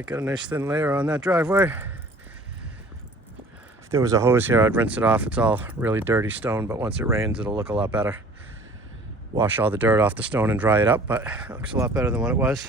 right, got a nice thin layer on that driveway. If there was a hose here, I'd rinse it off. It's all really dirty stone, but once it rains, it'll look a lot better. Wash all the dirt off the stone and dry it up, but it looks a lot better than what it was.